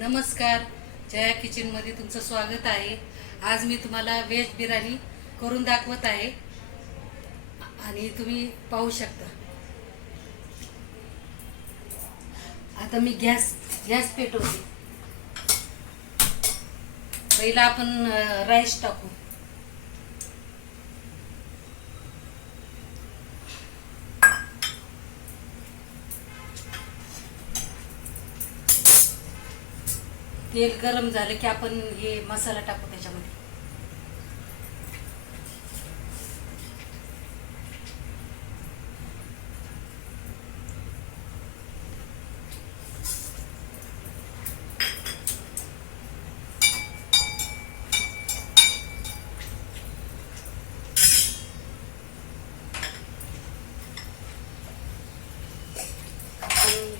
नमस्कार, जया किचनमध्ये तुमचं स्वागत आहे. आज मी तुम्हाला व्हेज बिर्याणी करून दाखवत आहे आणि तुम्ही पाहू शकता. आता मी गॅस पेटवते. पहिला आपण राईस टाकू. तेल गरम झालं की आपण हे मसाला टाकू त्याच्यामध्ये.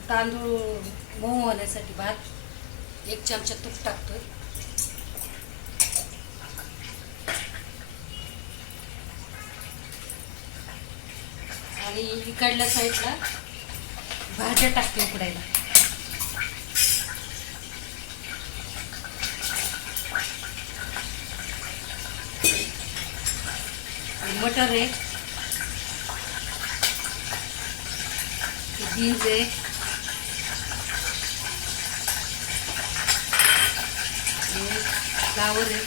तांदूळ मऊ होण्यासाठी भात 1 चमचा तूप टाकतोय. आणि इकडल्या साईडला भाज्या टाकते उकडायला. मटर आहे, बीन्स आहे, फ्लावर आहे,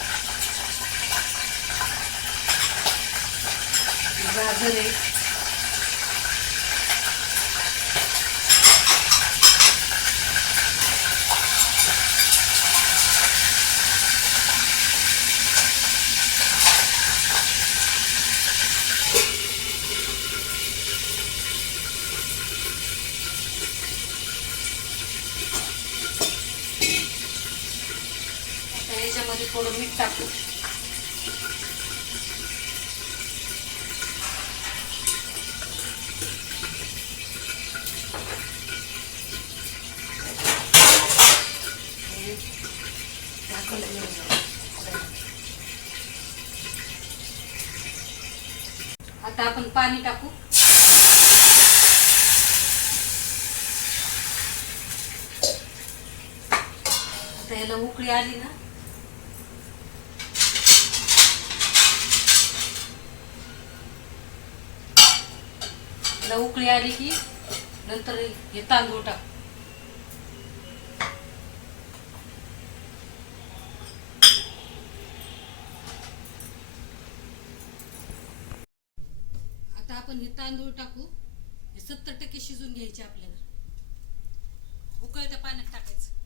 गाजर आहे, याच्यामध्ये थोडं मीठ टाकू. आता आपण पाणी टाकू. आता याला उकळी आली ना, उकळी आली की नंतर हे तांदूळ टाक. आता आपण हे तांदूळ टाकू. हे 70% शिजून घ्यायचे आपल्याला. उकळत्या पाण्यात टाकायचं.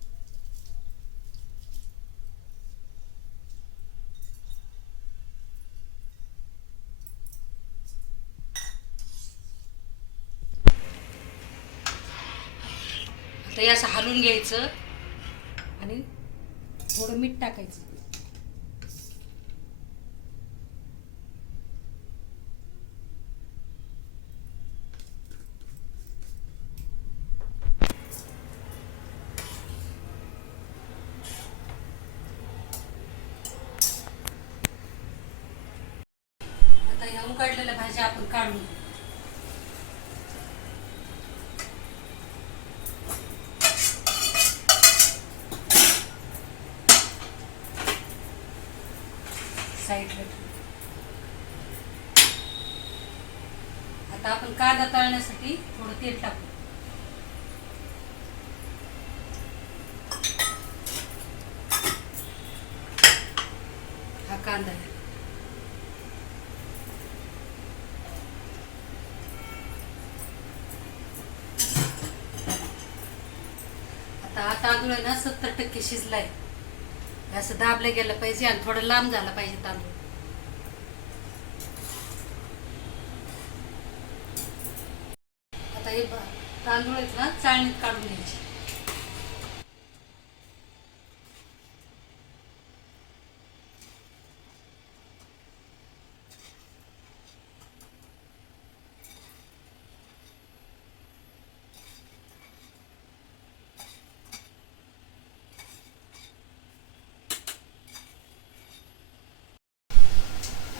तर असं हलवून घ्यायचं आणि थोडं मीठ टाकायचं. आता ह्या उकडलेल्या भाज्या आपण काढून घेऊ. साईडला. आता आपण कांदा तळण्यासाठी थोडं तेल टाकू. हा कांदा आहे. आता हा तांदूळ आहे ना 70% शिजलाय. असं दाबलं गेलं पाहिजे आणि थोडं लांब झाला पाहिजे तांदूळ. आता हे तांदूळ आहेत ना चाळणीत काढून घ्यायचे.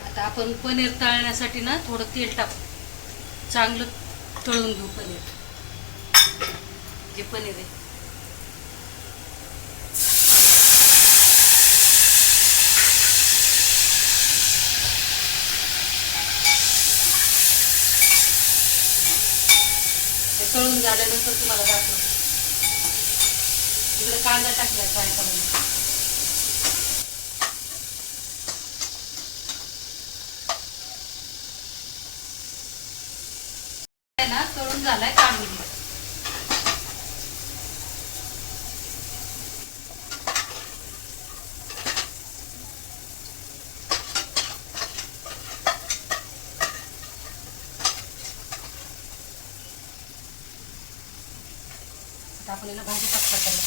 आता आपण पनीर तळण्यासाठी ना थोडं तेल टाकू. चांगलं तळून घेऊ पनीर. जे पनीर आहे झाल्यानंतर तुम्हाला दाखवते. इकडे कांदा टाकला फ्राय करायला. ना तळून झालाय, काढून घ्या. आता आपण याला भाजी टाकता त्याला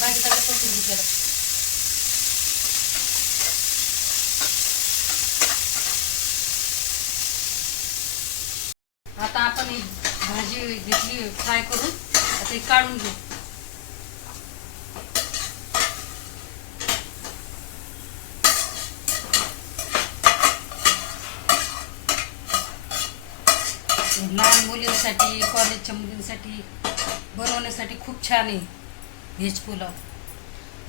भाजी टाकत कोथिंबीर केलं. आता आपण ही भाजी घेतली फ्राय करून, आता हे काढून घेऊ. लहान मुलींसाठी, कॉलेजच्या मुलींसाठी बनवण्यासाठी खूप छान आहे व्हेज पुलाव.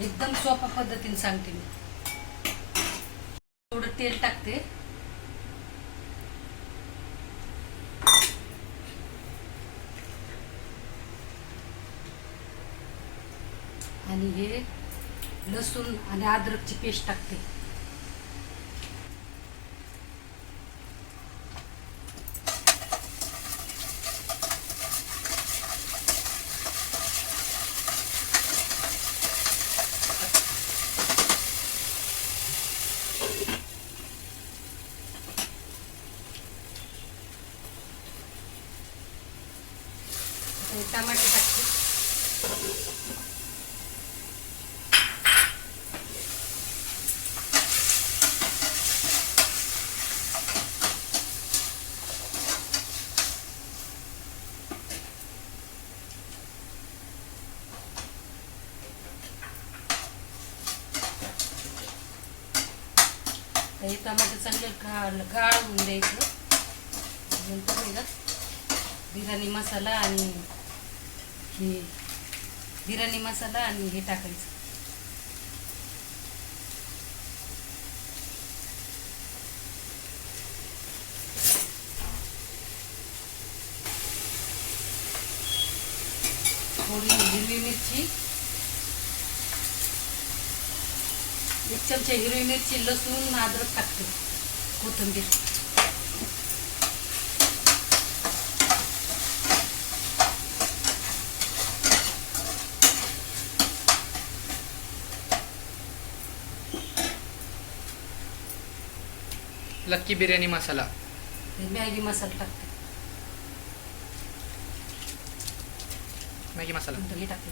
एकदम सोप्या पद्धतीने सांगते मी. थोडं तेल टाकते. आणि हे लसूण आणि अद्रकची पेस्ट टाकते. टमाटे टाकते. हे टमाटे चांगले गाळ होऊन द्यायचं. नंतर बिर्याणी मसाला आणि बिर्याणी मसाला आणि हे टाकायचं. थोडी हिरवी मिरची, 1 चमचा हिरवी मिरची, लसूण, अद्रक टाकते, कोथिंबीर. लक्की बिर्याणी मसाला, मॅगी मसाला टाकते. मॅगी मसाला हे टाकते.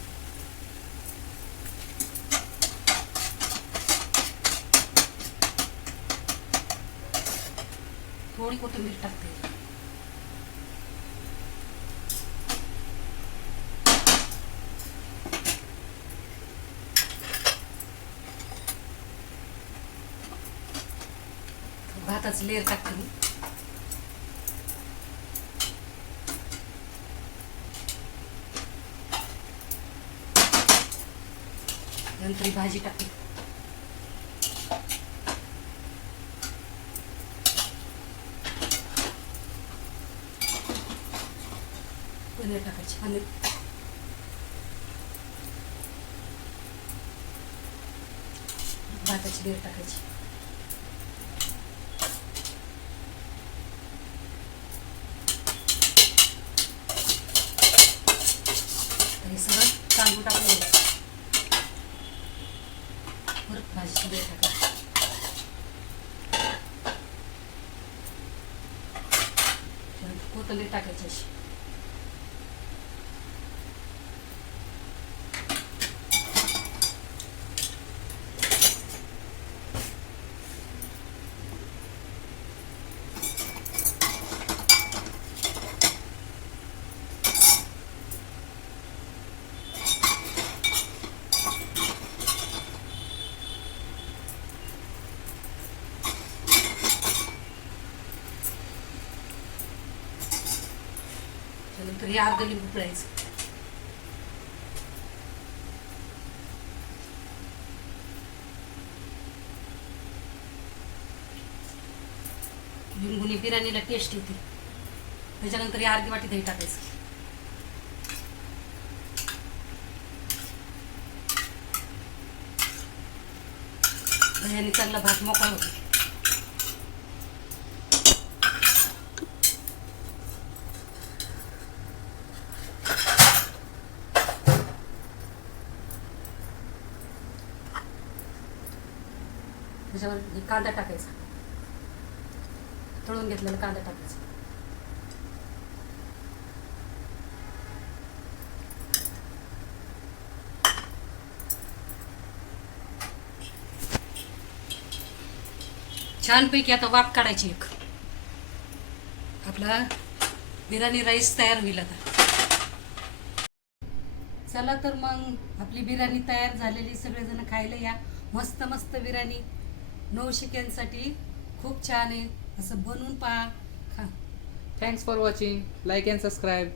थोडी कोथिंबीर टाकते. भाताचं लेअर टाकते मी. नंतर भाजी टाकते. पनीर टाकायचे. पनीर भाताची लेअर टाकायची. हे सगळं तांदूळ टाकून द्यायचं. परत भाजीची लेअर टाकायची. कोथिंबीर टाकायची अशी. त्यानंतर हे अर्ध लिंबू पिळायचं. लिंबूने बिर्याणीला टेस्ट येते. त्याच्यानंतर ही अर्धी वाटी दही टाकायचं. दह्याने चांगला भात मोकळा होतो. त्याच्यावर कांदा टाकायचा, तळून घेतलेला कांदा टाकायचा. छानपैकी आता वाफ काढायची एक. आपला बिर्याणी राईस तयार होईल आता. चला तर मग आपली बिर्याणी तयार झालेली, सगळेजण खायला या. मस्त मस्त बिर्याणी नवशिक्यांसाठी खूप छान आहे. असं बनवून पहा, खा. Thanks for watching. Like and subscribe.